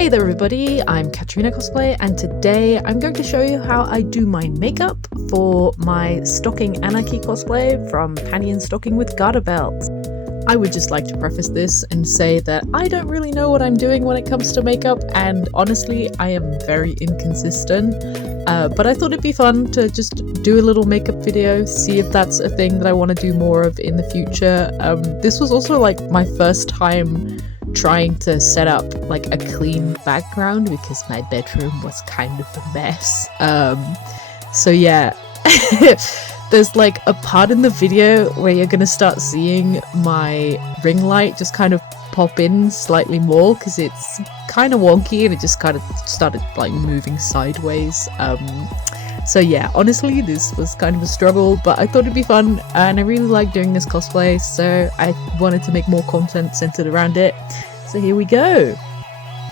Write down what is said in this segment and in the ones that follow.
Hey there everybody, I'm Katrina Cosplay and today I'm going to show you how I do my makeup for my Stocking Anarchy cosplay from Panty and Stocking with Garter Belt. I would just like to preface this and say that I don't really know what I'm doing when it comes to makeup, and honestly I am very inconsistent, but I thought it'd be fun to just do a little makeup video, see if that's a thing that I want to do more of in the future. This was also like my first time trying to set up like a clean background because my bedroom was kind of a mess. So yeah, there's like a part in the video where you're gonna start seeing my ring light just kind of pop in slightly more because it's kind of wonky and it just kind of started like moving sideways. So yeah, honestly this was kind of a struggle, but I thought it'd be fun and I really like doing this cosplay, so I wanted to make more content centered around it. So here we go.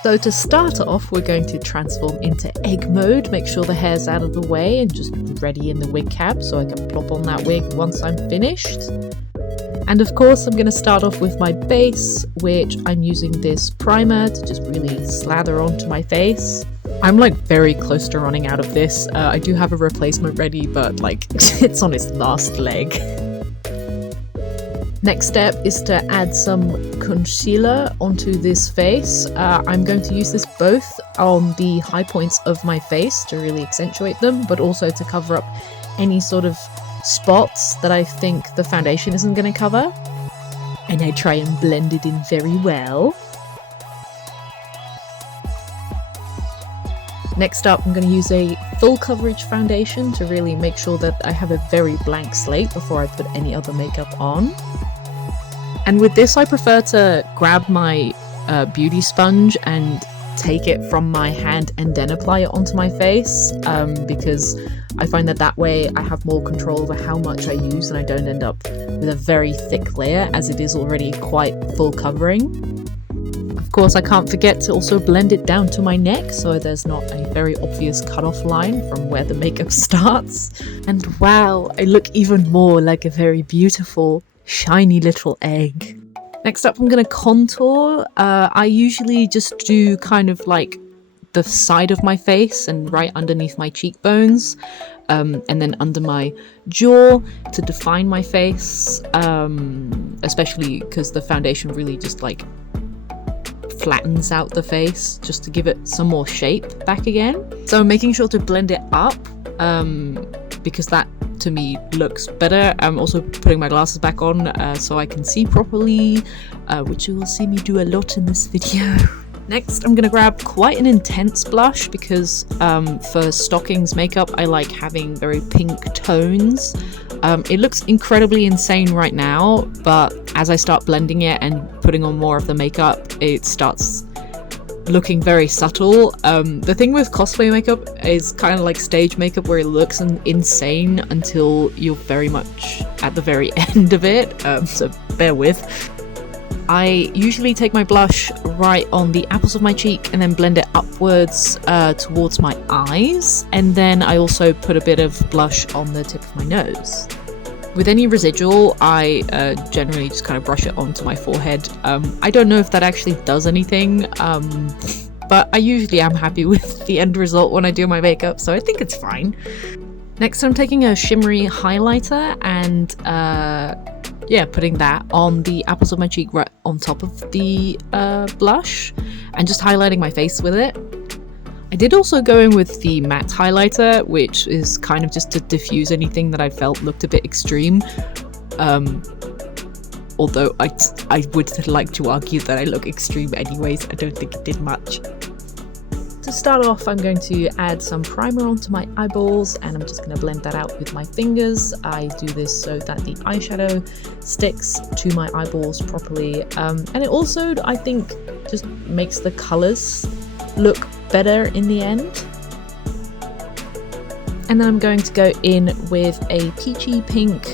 So to start off, we're going to transform into egg mode, make sure the hair's out of the way and just ready in the wig cap so I can plop on that wig once I'm finished. And of course I'm going to start off with my base, which I'm using this primer to just really slather onto my face. I'm like very close to running out of this. I do have a replacement ready, but like it's on its last leg. Next step is to add some concealer onto this face. I'm going to use this both on the high points of my face to really accentuate them, but also to cover up any sort of spots that I think the foundation isn't going to cover. And I try and blend it in very well. Next up, I'm going to use a full coverage foundation to really make sure that I have a very blank slate before I put any other makeup on. And with this, I prefer to grab my beauty sponge and take it from my hand and then apply it onto my face, because I find that way I have more control over how much I use and I don't end up with a very thick layer, as it is already quite full covering. Of course, I can't forget to also blend it down to my neck so there's not a very obvious cutoff line from where the makeup starts. And wow, I look even more like a very beautiful, shiny little egg. Next up, I'm going to contour. I usually just do kind of like the side of my face and right underneath my cheekbones, and then under my jaw to define my face, especially because the foundation really just like flattens out the face just to give it some more shape back again. So I'm making sure to blend it up, because that to me looks better. I'm also putting my glasses back on so I can see properly, which you will see me do a lot in this video. Next, I'm gonna grab quite an intense blush because for Stocking's makeup I like having very pink tones. It looks incredibly insane right now, but as I start blending it and putting on more of the makeup, it starts looking very subtle. The thing with cosplay makeup is kind of like stage makeup where it looks insane until you're very much at the very end of it, so bear with. I usually take my blush right on the apples of my cheek and then blend it upwards towards my eyes, and then I also put a bit of blush on the tip of my nose. With any residual, I generally just kind of brush it onto my forehead. I don't know if that actually does anything, but I usually am happy with the end result when I do my makeup, so I think it's fine. Next, I'm taking a shimmery highlighter and yeah, putting that on the apples of my cheek right on top of the blush and just highlighting my face with it. I did also go in with the matte highlighter, which is kind of just to diffuse anything that I felt looked a bit extreme. Although I would like to argue that I look extreme anyways, I don't think it did much. To start off, I'm going to add some primer onto my eyeballs and I'm just going to blend that out with my fingers. I do this so that the eyeshadow sticks to my eyeballs properly, and it also, I think, just makes the colours look better in the end. And then I'm going to go in with a peachy pink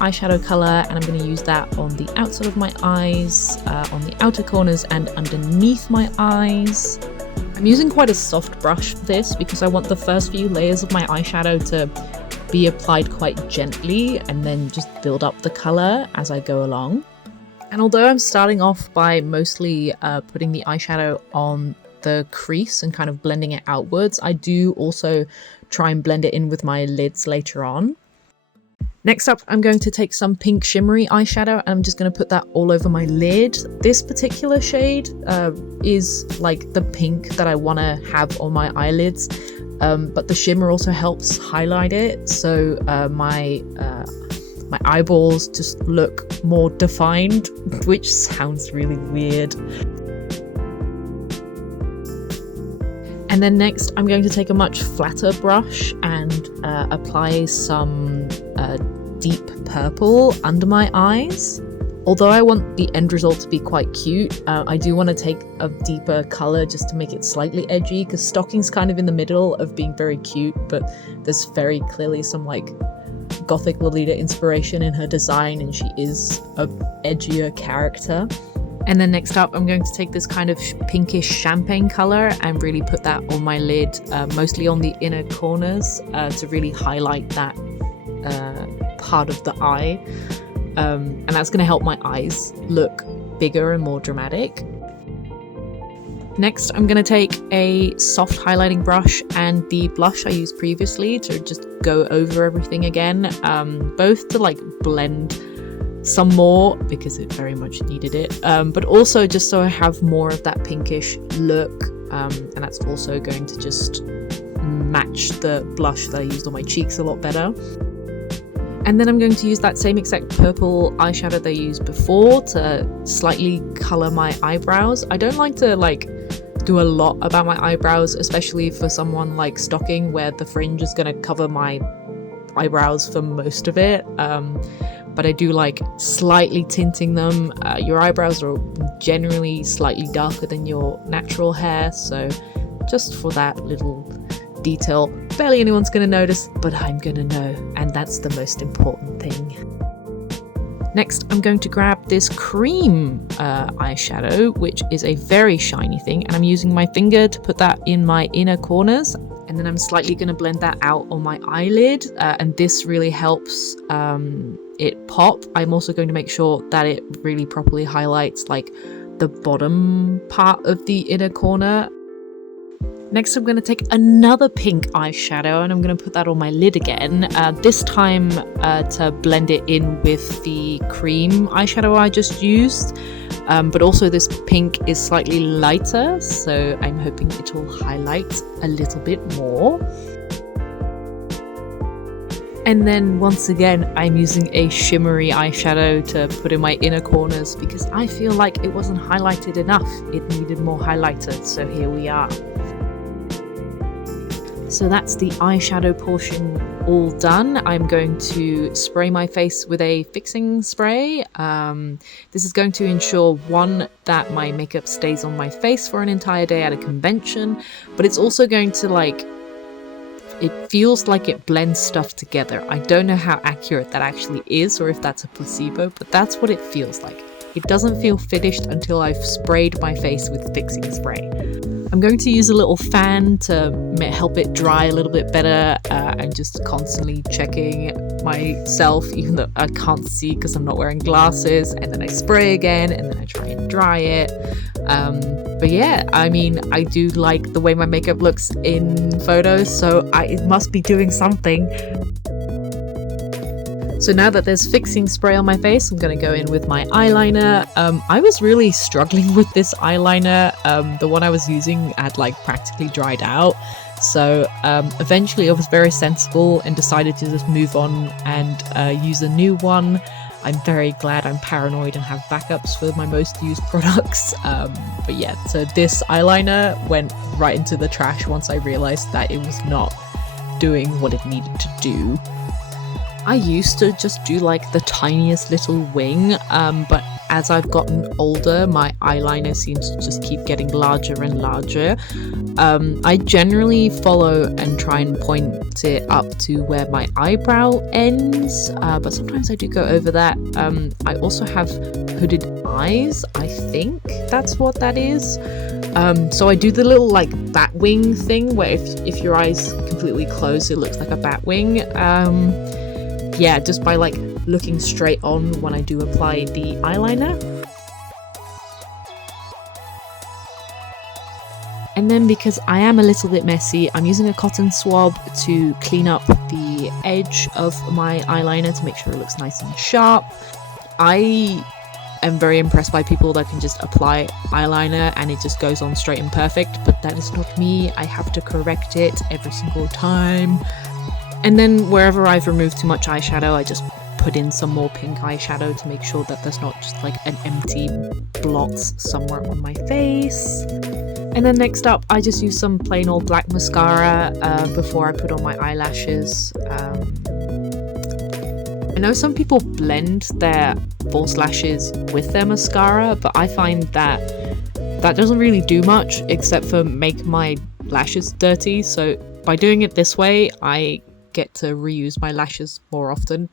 eyeshadow colour, and I'm going to use that on the outside of my eyes, on the outer corners and underneath my eyes. I'm using quite a soft brush for this because I want the first few layers of my eyeshadow to be applied quite gently and then just build up the colour as I go along. And although I'm starting off by mostly putting the eyeshadow on the crease and kind of blending it outwards. I do also try and blend it in with my lids later on. Next up, I'm going to take some pink shimmery eyeshadow and I'm just going to put that all over my lid. This particular shade is like the pink that I want to have on my eyelids, but the shimmer also helps highlight it, so my eyeballs just look more defined, which sounds really weird. And then next, I'm going to take a much flatter brush and apply some deep purple under my eyes. Although I want the end result to be quite cute, I do want to take a deeper color just to make it slightly edgy, because Stocking's kind of in the middle of being very cute, but there's very clearly some like Gothic Lolita inspiration in her design, and she is a edgier character. And then next up, I'm going to take this kind of pinkish champagne color and really put that on my lid, mostly on the inner corners, to really highlight that part of the eye. And that's going to help my eyes look bigger and more dramatic. Next, I'm going to take a soft highlighting brush and the blush I used previously to just go over everything again, both to like blend some more because it very much needed it, but also just so I have more of that pinkish look, and that's also going to just match the blush that I used on my cheeks a lot better. And then I'm going to use that same exact purple eyeshadow that I used before to slightly color my eyebrows. I don't like to like do a lot about my eyebrows, especially for someone like Stocking where the fringe is going to cover my eyebrows for most of it, but I do like slightly tinting them. Your eyebrows are generally slightly darker than your natural hair, so just for that little detail, barely anyone's going to notice, but I'm going to know, and that's the most important thing. Next, I'm going to grab this cream eyeshadow, which is a very shiny thing, and I'm using my finger to put that in my inner corners, and then I'm slightly going to blend that out on my eyelid, and this really helps it pop. I'm also going to make sure that it really properly highlights like the bottom part of the inner corner. Next, I'm going to take another pink eyeshadow and I'm going to put that on my lid again, this time to blend it in with the cream eyeshadow I just used, but also this pink is slightly lighter, so I'm hoping it will highlight a little bit more. And then once again, I'm using a shimmery eyeshadow to put in my inner corners because I feel like it wasn't highlighted enough. It needed more highlighted, so here we are. So that's the eyeshadow portion all done. I'm going to spray my face with a fixing spray. This is going to ensure, one, that my makeup stays on my face for an entire day at a convention, but it's also going to it feels like it blends stuff together. I don't know how accurate that actually is or if that's a placebo, but that's what it feels like. It doesn't feel finished until I've sprayed my face with fixing spray. I'm going to use a little fan to help it dry a little bit better, and just constantly checking myself even though I can't see because I'm not wearing glasses, and then I spray again and then I try and dry it. But yeah, I mean, I do like the way my makeup looks in photos, so it must be doing something. So now that there's fixing spray on my face, I'm going to go in with my eyeliner. I was really struggling with this eyeliner. The one I was using had practically dried out. So eventually I was very sensible and decided to just move on and use a new one. I'm very glad I'm paranoid and have backups for my most used products. But yeah, so this eyeliner went right into the trash once I realized that it was not doing what it needed to do. I used to just do the tiniest little wing, but as I've gotten older, my eyeliner seems to just keep getting larger and larger. I generally follow and try and point it up to where my eyebrow ends, but sometimes I do go over that. I also have hooded eyes, I think that's what that is. So I do the little bat wing thing where if your eyes completely close, it looks like a bat wing. Yeah, just by looking straight on when I do apply the eyeliner. And then because I am a little bit messy, I'm using a cotton swab to clean up the edge of my eyeliner to make sure it looks nice and sharp. I am very impressed by people that can just apply eyeliner and it just goes on straight and perfect, but that is not me. I have to correct it every single time. And then wherever I've removed too much eyeshadow, I just put in some more pink eyeshadow to make sure that there's not just like an empty blot somewhere on my face. And then next up, I just use some plain old black mascara before I put on my eyelashes. I know some people blend their false lashes with their mascara, but I find that that doesn't really do much except for make my lashes dirty. So by doing it this way, I get to reuse my lashes more often.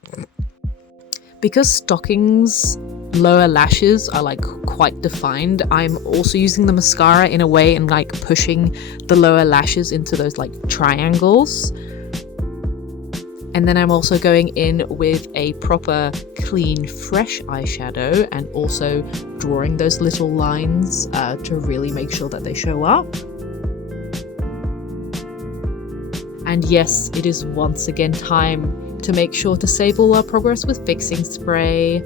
Because Stocking's lower lashes are like quite defined, I'm also using the mascara in a way and like pushing the lower lashes into those like triangles. And then I'm also going in with a proper clean fresh eyeshadow and also drawing those little lines to really make sure that they show up. And yes, it is once again time to make sure to save all our progress with fixing spray.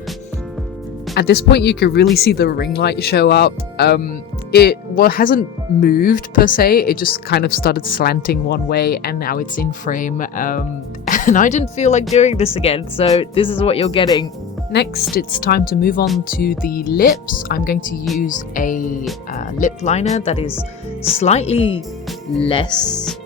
At this point you can really see the ring light show up. It hasn't moved per se, it just kind of started slanting one way and now it's in frame. And I didn't feel like doing this again, so this is what you're getting. Next, it's time to move on to the lips. I'm going to use a lip liner that is slightly less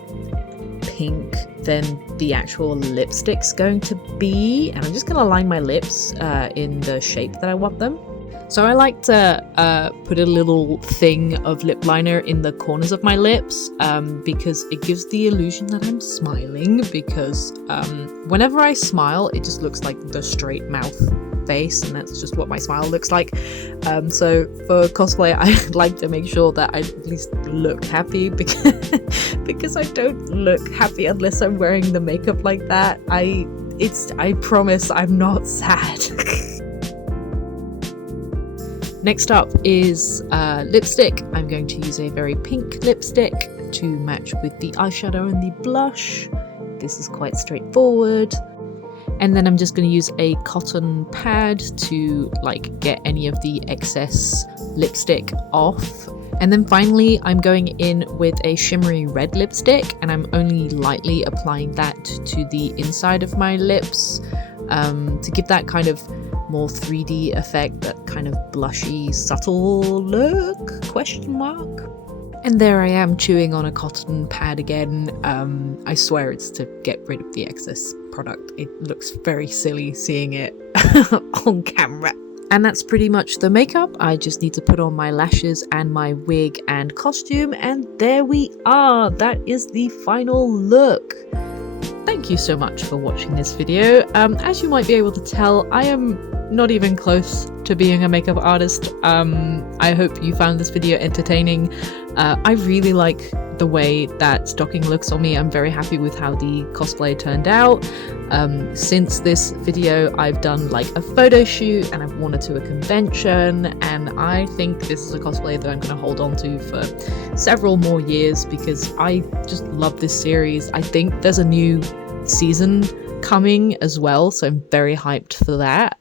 pink than the actual lipstick's going to be, and I'm just going to line my lips in the shape that I want them. So I like to put a little thing of lip liner in the corners of my lips because it gives the illusion that I'm smiling, because whenever I smile it just looks like the straight mouth face, and that's just what my smile looks like. So for cosplay I like to make sure that I at least look happy, because I don't look happy unless I'm wearing the makeup like that. I promise I'm not sad. Next up is lipstick. I'm going to use a very pink lipstick to match with the eyeshadow and the blush. This is quite straightforward. And then I'm just going to use a cotton pad to like get any of the excess lipstick off. And then finally I'm going in with a shimmery red lipstick, and I'm only lightly applying that to the inside of my lips to give that kind of more 3D effect, that kind of blushy, subtle look, question mark. And there I am chewing on a cotton pad again. I swear it's to get rid of the excess product. It looks very silly seeing it on camera. And that's pretty much the makeup. I just need to put on my lashes and my wig and costume, and there we are. That is the final look. Thank you so much for watching this video. As you might be able to tell, I am not even close to being a makeup artist. I hope you found this video entertaining. I really like the way that Stocking looks on me. I'm very happy with how the cosplay turned out. Since this video I've done like a photo shoot and I've worn it to a convention, and I think this is a cosplay that I'm going to hold on to for several more years because I just love this series. I think there's a new season coming as well, so I'm very hyped for that.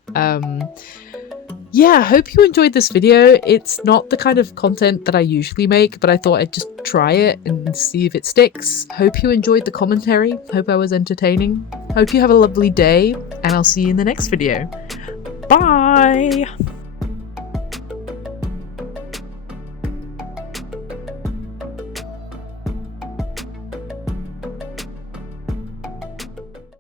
Yeah, I hope you enjoyed this video. It's not the kind of content that I usually make, but I thought I'd just try it and see if it sticks. Hope you enjoyed the commentary. Hope I was entertaining. Hope you have a lovely day, and I'll see you in the next video. Bye!